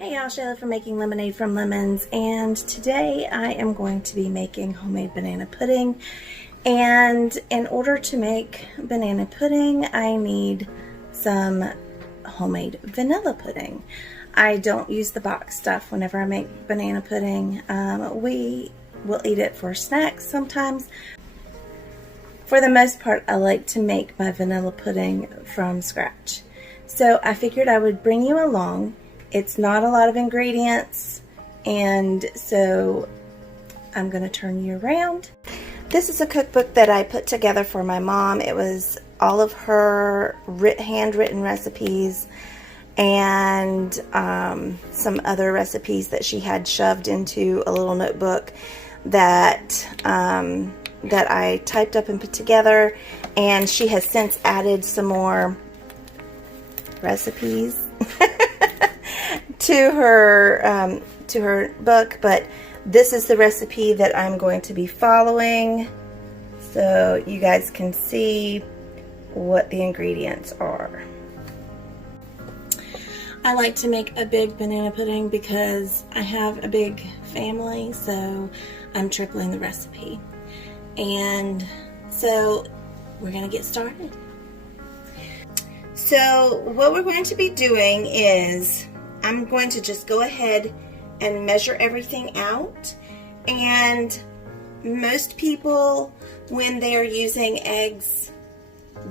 Hey y'all, Shayla from Making Lemonade from Lemons, and today I am going to be making homemade banana pudding. And in order to make banana pudding, I need some homemade vanilla pudding. I don't use the box stuff whenever I make banana pudding. We will eat it for snacks sometimes. For the most part, I like to make my vanilla pudding from scratch. So I figured I would bring you along. It's not a lot of ingredients, and so I'm going to turn you around. This is a cookbook that I put together for my mom. It was all of her handwritten recipes and some other recipes that she had shoved into a little notebook that I typed up and put together, and she has since added some more recipes to her book, but this is the recipe that I'm going to be following so you guys can see what the ingredients are. I like to make a big banana pudding because I have a big family, so I'm tripling the recipe. And so we're going to get started. So what we're going to be doing is I'm going to just go ahead and measure everything out. And most people, when they are using eggs,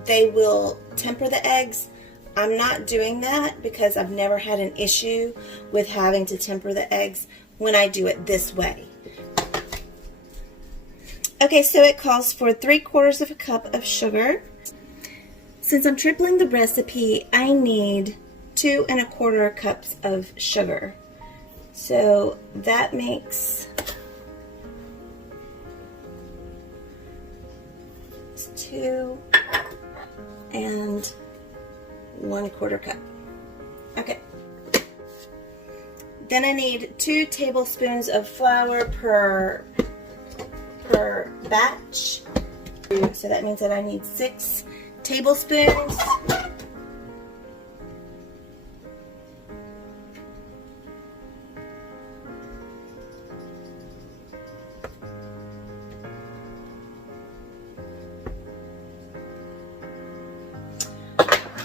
they will temper the eggs. I'm not doing that because I've never had an issue with having to temper the eggs when I do it this way. Okay, so it calls for 3/4 of a cup of sugar. Since I'm tripling the recipe, I need 2 1/4 cups of sugar. So that makes 2 1/4 cup. Okay. Then I need 2 tablespoons of flour per batch. So that means that I need 6 tablespoons.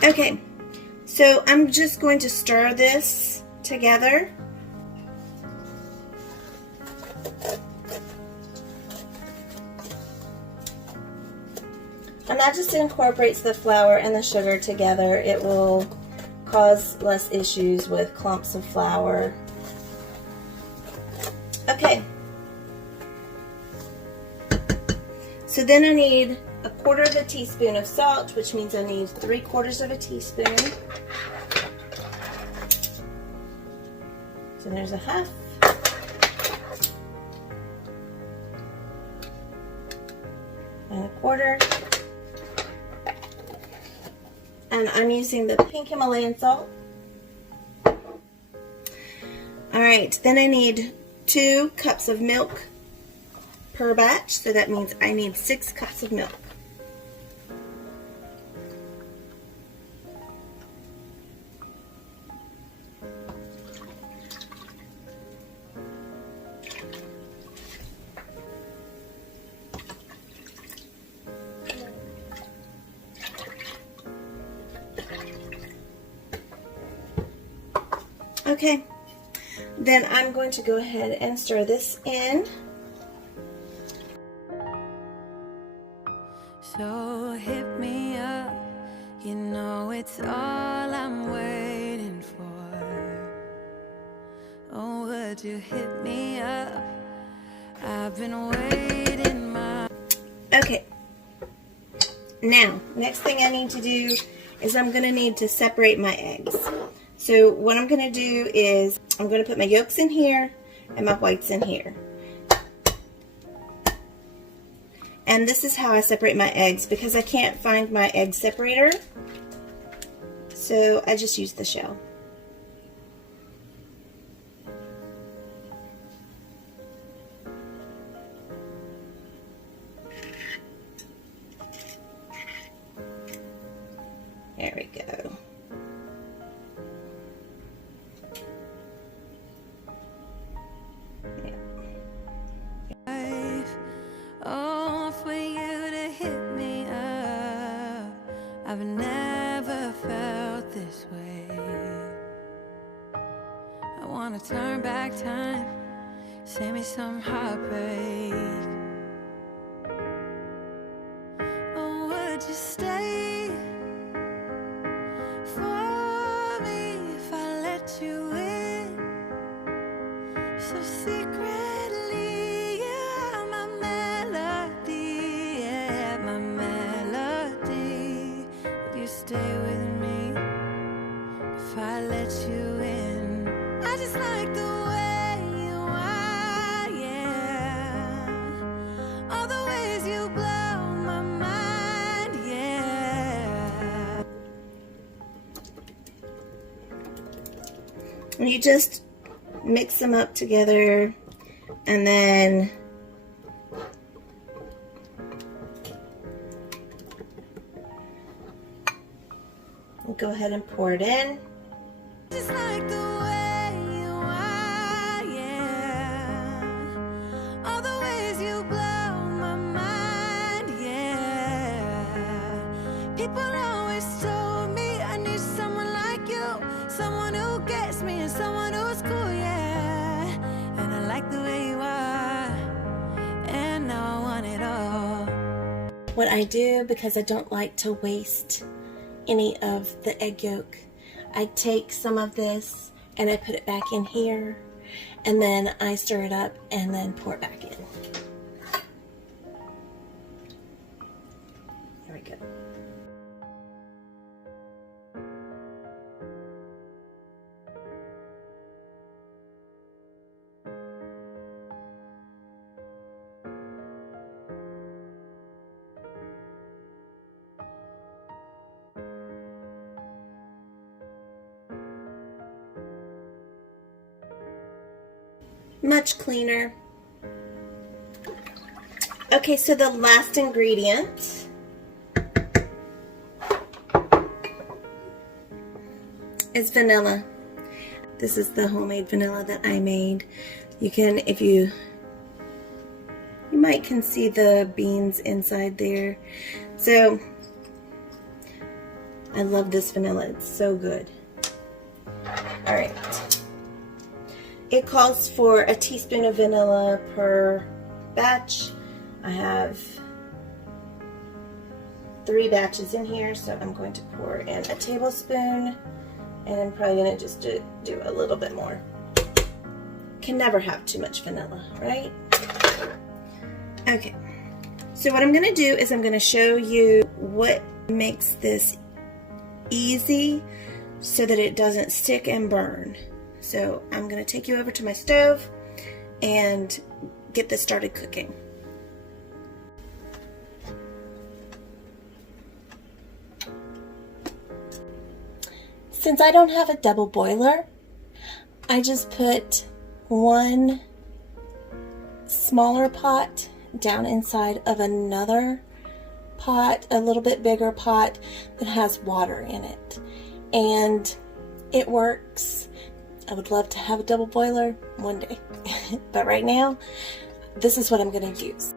Okay, so I'm just going to stir this together. And that just incorporates the flour and the sugar together. It will cause less issues with clumps of flour. Okay. So then I need 1/4 teaspoon of salt, which means I need 3/4 teaspoon. So there's a half. And 1/4. And I'm using the pink Himalayan salt. Alright, then I need 2 cups of milk per batch, so that means I need 6 cups of milk. Okay, then I'm going to go ahead and stir this in. So hit me up, you know it's all I'm waiting for. Oh, would you hit me up? I've been waiting my... Okay, now, next thing I need to do is I'm going to need to separate my eggs. So what I'm going to do is I'm going to put my yolks in here and my whites in here. And this is how I separate my eggs because I can't find my egg separator. So I just use the shell. There we go. wanna turn back time, save me some heartbreak. Oh, would you stay for me if I let you in? So secretly, yeah, my melody, yeah, my melody. Would you stay with me if I let you in? I just like the way you are, yeah. All the ways you blow my mind, yeah. And you just mix them up together, and then go ahead and pour it in. Just like the way you are, yeah. All the ways you blow my mind, yeah. People always told me I need someone like you, someone who gets me and someone who's cool, yeah. And I like the way you are, and now I want it all. What I do, because I don't like to waste any of the egg yolk, I take some of this and I put it back in here, and then I stir it up and then pour it back in. There we go. Much cleaner. Okay, so the last ingredient is vanilla. This is the homemade vanilla that I made. You can, if you might can see the beans inside there. So I love this vanilla. It's so good. All right. It calls for a teaspoon of vanilla per batch. I have 3 batches in here, so I'm going to pour in a tablespoon, and I'm probably going to just do a little bit more. Can never have too much vanilla, right? Okay, so what I'm going to do is I'm going to show you what makes this easy so that it doesn't stick and burn. So I'm going to take you over to my stove and get this started cooking. Since I don't have a double boiler, I just put one smaller pot down inside of another pot, a little bit bigger pot that has water in it. And it works. I would love to have a double boiler one day, but right now, this is what I'm going to use.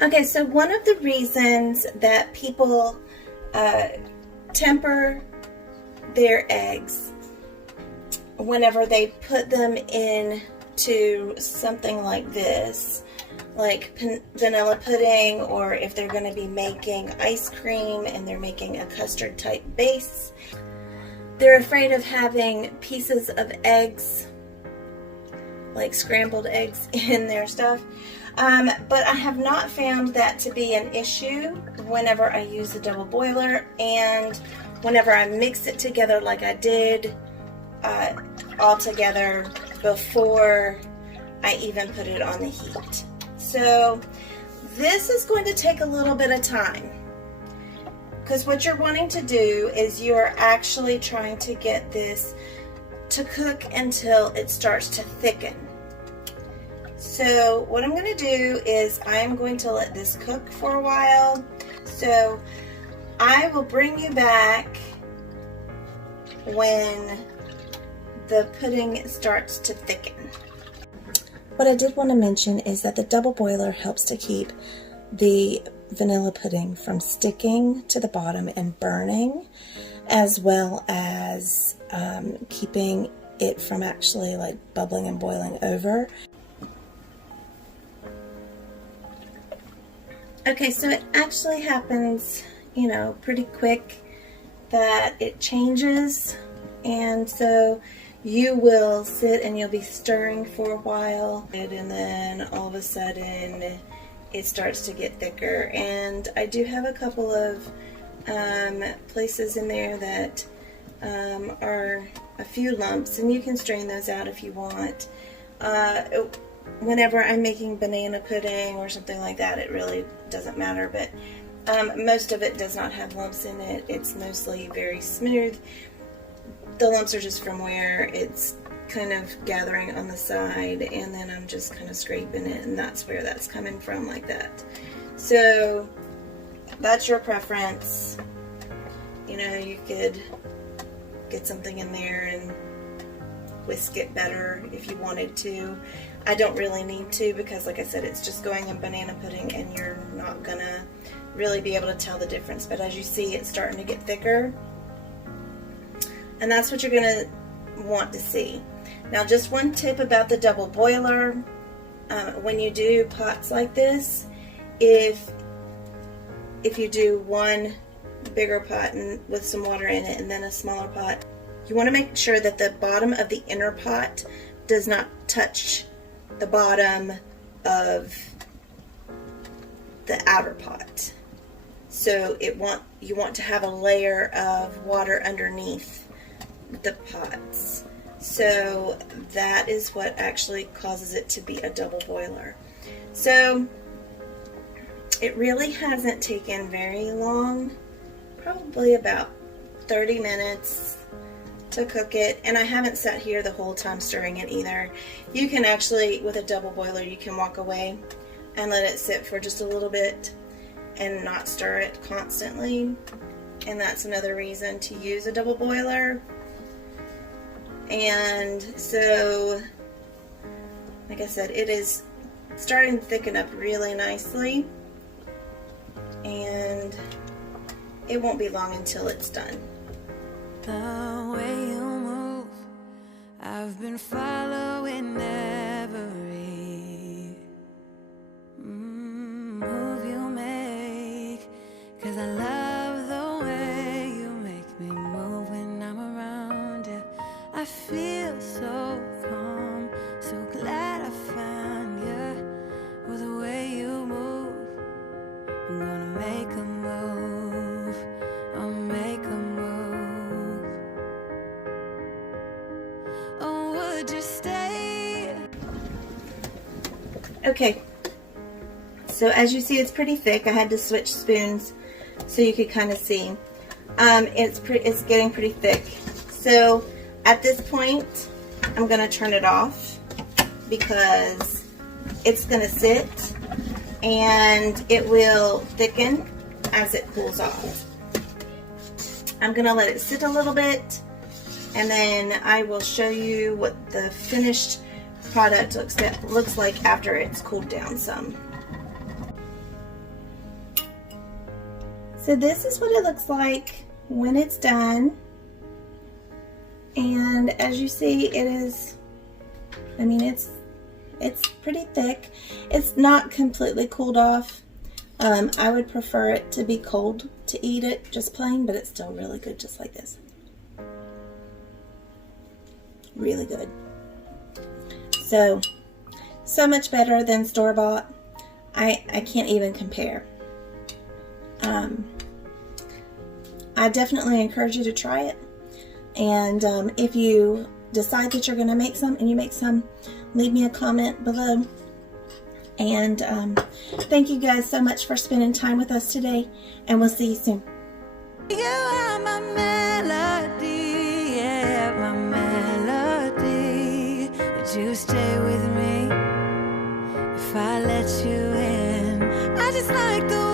Okay, so one of the reasons that people temper their eggs whenever they put them into something like this, like vanilla pudding, or if they're going to be making ice cream and they're making a custard type base, they're afraid of having pieces of eggs, like scrambled eggs, in their stuff. But I have not found that to be an issue whenever I use the double boiler, and whenever I mix it together like I did all together before I even put it on the heat. So this is going to take a little bit of time, because what you're wanting to do is you're actually trying to get this to cook until it starts to thicken. So what I'm going to do is I'm going to let this cook for a while. So I will bring you back when the pudding starts to thicken. What I did want to mention is that the double boiler helps to keep the vanilla pudding from sticking to the bottom and burning, as well as keeping it from actually like bubbling and boiling over. Okay, so it actually happens, you know, pretty quick that it changes, and so you will sit and you'll be stirring for a while, and then all of a sudden it starts to get thicker. And I do have a couple of places in there that are a few lumps, and you can strain those out if you want. Whenever I'm making banana pudding or something like that, it really doesn't matter, but most of it does not have lumps in it. It's mostly very smooth. The lumps are just from where it's kind of gathering on the side, and then I'm just kind of scraping it, and that's where that's coming from, like that. So that's your preference. You know, you could get something in there and whisk it better if you wanted to. I don't really need to, because like I said, it's just going in banana pudding and you're not gonna really be able to tell the difference. But as you see, it's starting to get thicker, and that's what you're gonna want to see. Now, just one tip about the double boiler. When you do pots like this, if you do one bigger pot and with some water in it and then a smaller pot, you want to make sure that the bottom of the inner pot does not touch the bottom of the outer pot. So you want to have a layer of water underneath the pots. So that is what actually causes it to be a double boiler. So it really hasn't taken very long, probably about 30 minutes to cook it, and I haven't sat here the whole time stirring it either. You can actually, with a double boiler, you can walk away and let it sit for just a little bit and not stir it constantly, and that's another reason to use a double boiler. And so, like I said, it is starting to thicken up really nicely, and it won't be long until it's done. The way you move, I've been following every move you make, 'cause I love the way you make me move when I'm around you. I feel so calm, so glad I found you. With the way you move, I'm gonna make a move, I'll make a move. Oh, would you stay? Okay, so as you see, it's pretty thick. I had to switch spoons so you could kind of see. It's getting pretty thick. So at this point, I'm going to turn it off because it's going to sit and it will thicken as it cools off. I'm going to let it sit a little bit, and then I will show you what the finished product looks like after it's cooled down some. So this is what it looks like when it's done. And as you see, it is, I mean, it's pretty thick. It's not completely cooled off. I would prefer it to be cold to eat it just plain, but it's still really good just like this. Really good. So much better than store-bought. I can't even compare. I definitely encourage you to try it. And if you decide that you're going to make some and you make some, leave me a comment below. And thank you guys so much for spending time with us today, and we'll see you soon. You are my melody, yeah, my melody. Would you stay with me if I let you in? I just like the